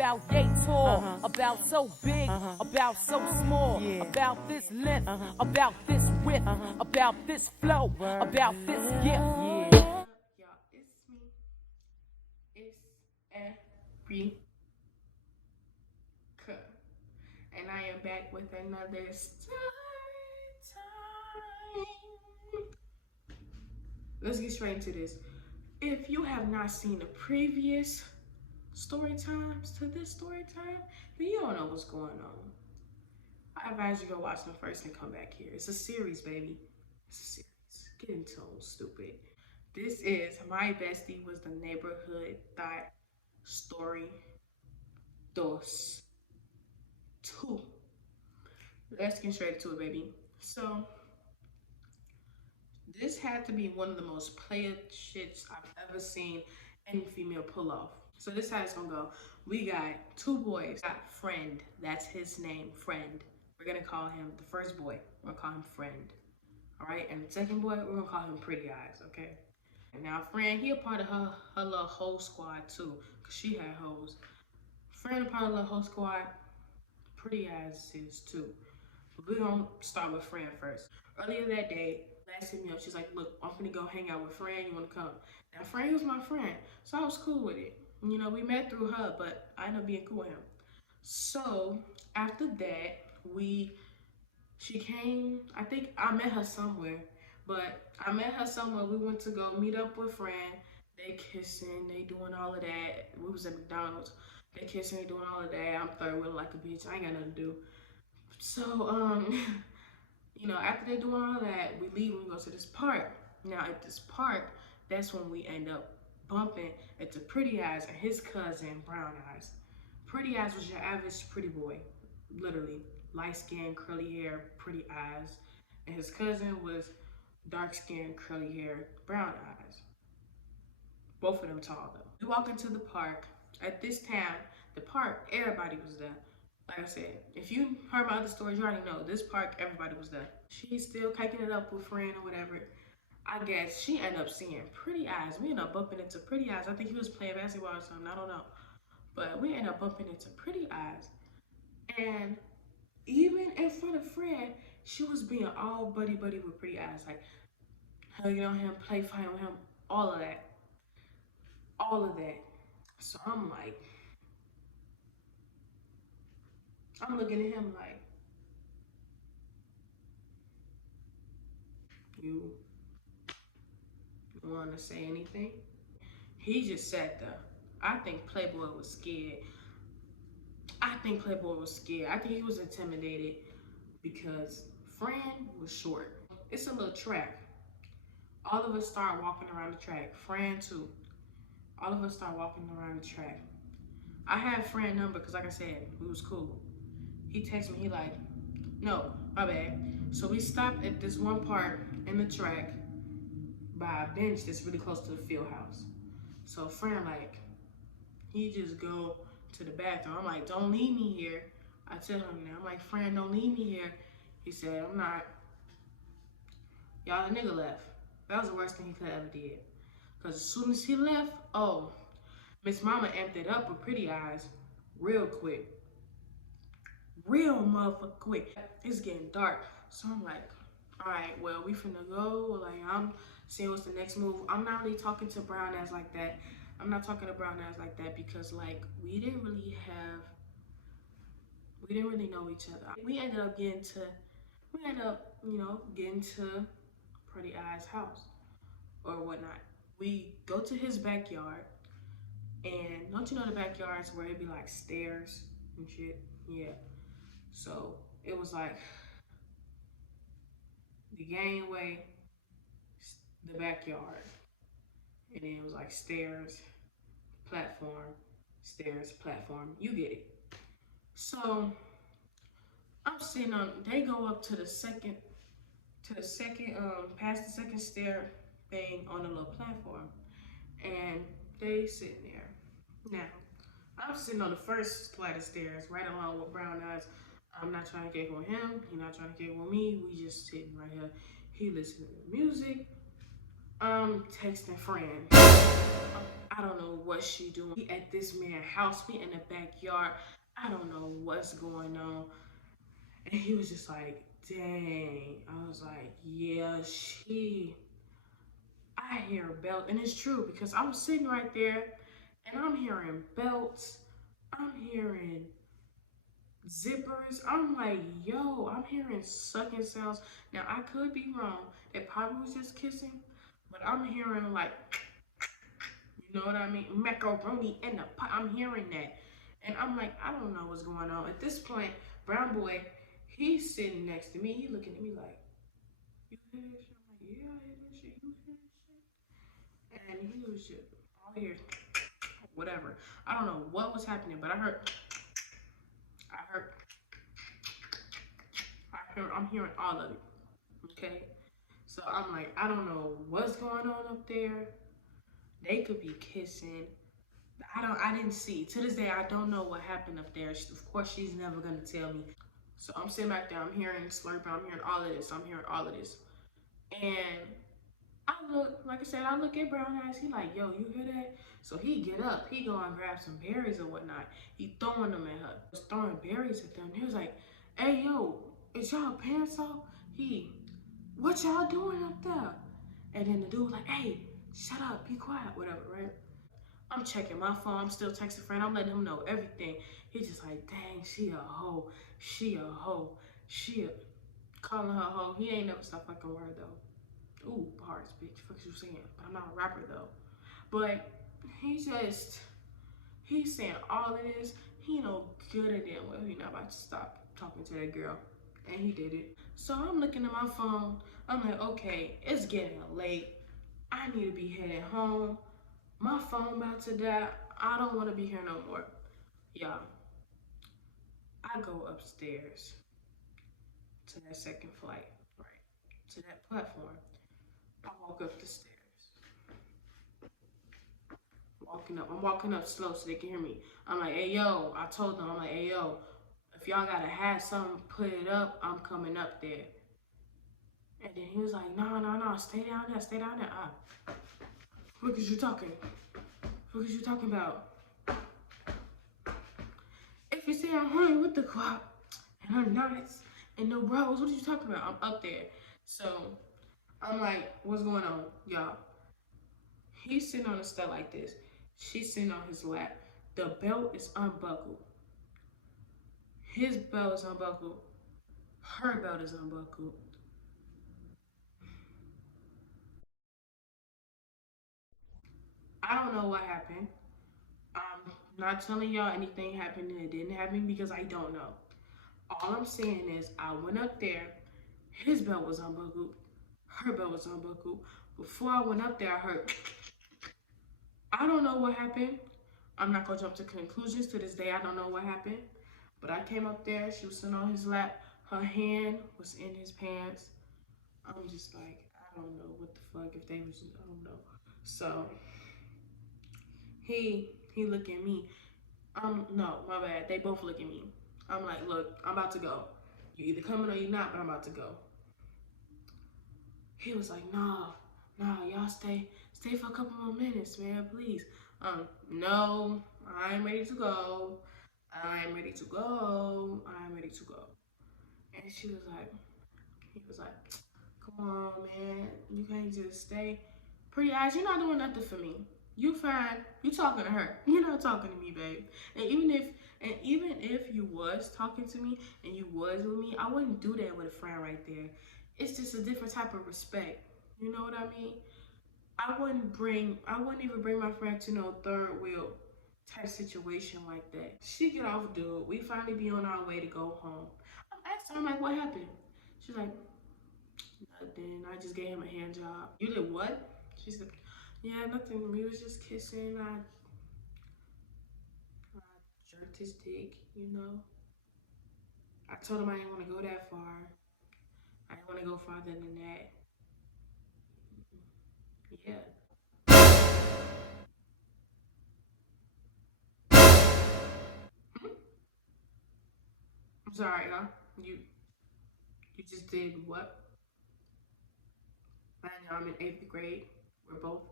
about yay tall, about so big, about so small, about this length, about this width, about this flow, about this gift. Y'all, it's me. It's Africa. And I am back with another story time. Let's get straight into this. If you have not seen the previous story times to this story time, then you don't know what's going on. I advise you go watch them first and come back here. It's a series, baby. It's a series. Get into them, stupid. This is My Bestie Was the Neighborhood Thot Story Dos 2. Let's get straight to it, baby. So, this had to be one of the most player shits I've ever seen any female pull off. So this is how it's gonna go. We got two boys. Got Friend. That's his name, Friend. We're gonna call him the first boy. We're gonna call him Friend. All right, and the second boy, we're gonna call him Pretty Eyes. Okay. And now Friend, he a part of her little hoe squad too, cause she had hoes. Friend a part of the hoe squad. Pretty Eyes is too. But we're gonna start with Friend first. Earlier that day, Last hit me up. She's like, "Look, I'm gonna go hang out with Friend. You wanna come?" Now Friend was my friend, so I was cool with it. You know, we met through her, but I ended up being cool with him. So after that, she came. I think I met her somewhere, We went to go meet up with Friend. They kissing, they doing all of that. We was at McDonald's. They kissing, they doing all of that. I'm third wheel like a bitch. I ain't got nothing to do. So you know, after they doing all that, we leave and we go to this park. Now at this park, that's when we end up bumping into Pretty Eyes and his cousin, Brown Eyes. Pretty Eyes was your average pretty boy, literally. Light skin, curly hair, pretty eyes. And his cousin was dark skin, curly hair, brown eyes. Both of them tall though. We walk into the park. At this time, the park, everybody was there. Like I said, if you heard my other stories, you already know this park, everybody was there. She's still kicking it up with Friend or whatever. I guess she ended up seeing Pretty Eyes. We ended up bumping into Pretty Eyes. I think he was playing basketball or something. I don't know. But we ended up bumping into Pretty Eyes. And even in front of Friend, she was being all buddy with Pretty Eyes. Like hugging on him, play fighting with him, all of that. All of that. So I'm looking at him like, you want to say anything? He just sat there. I think Playboy was scared. I think he was intimidated because Friend was short. It's a little track. All of us start walking around the track. Friend too. All of us start walking around the track. I had Friend number because like I said, we was cool. He texted me, he like, no, my bad. So we stopped at this one part in the track by a bench that's really close to the field house. So Friend like, he just go to the bathroom. I'm like, don't leave me here. I tell him that. I'm like, Friend, don't leave me here. He said, I'm not. Y'all, the nigga left. That was the worst thing he could have ever did. Because as soon as he left, oh, Miss Mama amped it up with Pretty Eyes real quick. Real motherfucker quick. It's getting dark. So I'm like, all right, well, we finna go. Like, I'm seeing what's the next move. I'm not really talking to Brown Eyes like that. I'm not talking to Brown Eyes like that because, like, we didn't really know each other. We ended up, getting to Pretty Eyes' house or whatnot. We go to his backyard, and don't you know the backyards where it'd be like stairs and shit? Yeah. So it was like the gangway, the backyard, and then it was like stairs, platform, stairs, platform. You get it. So I'm sitting on. They go up to the second, past the second stair thing on the little platform, and they sitting there. Now, I'm sitting on the first flight of stairs, right along with Brown Eyes. I'm not trying to get with him. He's not trying to get with me. We just sitting right here. He listening to music. I'm texting Friend. I don't know what she doing. We at this man's house, we in the backyard. I don't know what's going on. And he was just like, dang. I was like, yeah, I hear belts. And it's true because I was sitting right there and I'm hearing belts. I'm hearing zippers. I'm like, yo, I'm hearing sucking sounds. Now, I could be wrong. It probably was just kissing. But I'm hearing like, you know what I mean? Macaroni in the pot. I'm hearing that. And I'm like, I don't know what's going on. At this point, Brown Boy, he's sitting next to me. He looking at me like, you hear that shit? I'm like, yeah, I hear that shit. You hear that shit? And he was just all here, whatever. I don't know what was happening, but I heard, I'm hearing all of it. Okay. So I'm like, I don't know what's going on up there. They could be kissing. I didn't see. To this day, I don't know what happened up there. Of course, she's never gonna tell me. So I'm sitting back there. I'm hearing slurping. I'm hearing all of this. I'm hearing all of this. And I look, like I said, I look at Brown Eyes. He like, yo, you hear that? So he get up. He go and grab some berries or whatnot. He throwing them at her. Just throwing berries at them. He was like, hey, yo, is y'all pants off? What y'all doing up there? And then the dude like, hey, shut up, be quiet, whatever, right? I'm checking my phone. I'm still texting friend. I'm letting him know everything. He just like, dang, she a hoe. She a hoe. She a calling her hoe. He ain't never stopped fucking with her though. Ooh, bars, bitch. Fuck you saying? But I'm not a rapper though. But he's saying all of this. He know good and damn well he not about to stop talking to that girl. And he did it. So I'm looking at my phone. I'm like, okay, it's getting late. I need to be heading home. My phone about to die. I don't want to be here no more. Y'all, I go upstairs to that second flight, right? To that platform. I walk up the stairs. Walking up. I'm walking up slow so they can hear me. I'm like, hey yo, I told them, I'm like, hey yo, if y'all gotta have something, put it up. I'm coming up there. And then he was like, no, stay down there, stay down there. What is you talking? What is you talking about? If you say I'm hungry with the clock and her nuts and no bros, what are you talking about? I'm up there. So I'm like, what's going on, y'all? He's sitting on a step like this. She's sitting on his lap. The belt is unbuckled. His belt is unbuckled. Her belt is unbuckled. I don't know what happened. I'm not telling y'all anything happened and it didn't happen because I don't know. All I'm saying is I went up there. His belt was unbuckled. Her belt was unbuckled. Before I went up there, I heard. I don't know what happened. I'm not gonna jump to conclusions. To this day, I don't know what happened. But I came up there. She was sitting on his lap. Her hand was in his pants. I'm just like, I don't know what the fuck if they was. I don't know. So he look at me. No, my bad. They both look at me. I'm like, look, I'm about to go. You either coming or you not, but I'm about to go. He was like, nah, y'all stay for a couple more minutes, man, please. No, I'm ready to go. I'm ready to go. I'm ready to go. And he was like, come on, man, you can't just stay. Pretty eyes, you're not doing nothing for me. You fine. You talking to her. You're not talking to me, babe. And even if you was talking to me and you was with me, I wouldn't do that with a friend right there. It's just a different type of respect. You know what I mean? I wouldn't even bring my friend to no third wheel type situation like that. She get off, dude. We finally be on our way to go home. I'm asking her, I'm like, what happened? She's like, nothing. I just gave him a hand job. You did what? She said, yeah, nothing. We was just kissing. I jerked his dick, you know. I told him I didn't want to go that far. I didn't want to go farther than that. Yeah. I'm sorry, huh? You you just did what? I know I'm in eighth grade. We're both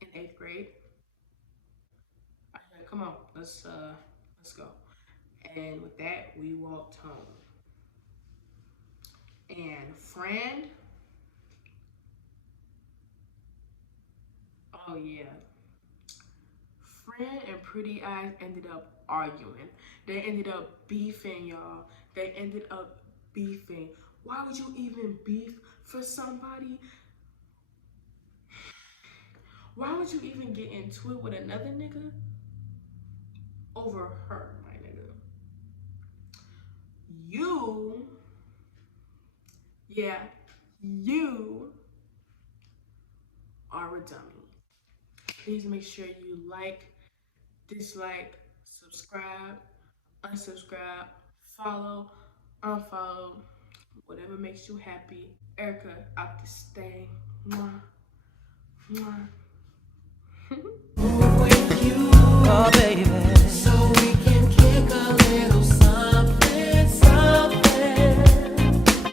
in eighth grade. come on, let's go. And with that, we walked home. And friend, oh yeah, friend and Pretty Eyes ended up arguing. They ended up beefing, y'all. They ended up beefing. Why would you even beef for somebody? Why would you even get into it with another nigga over her, my nigga? You, yeah, you are a dummy. Please make sure you like, dislike, subscribe, unsubscribe, follow, unfollow, whatever makes you happy. Erica out this thing. Mwah. Mwah. Oh, baby.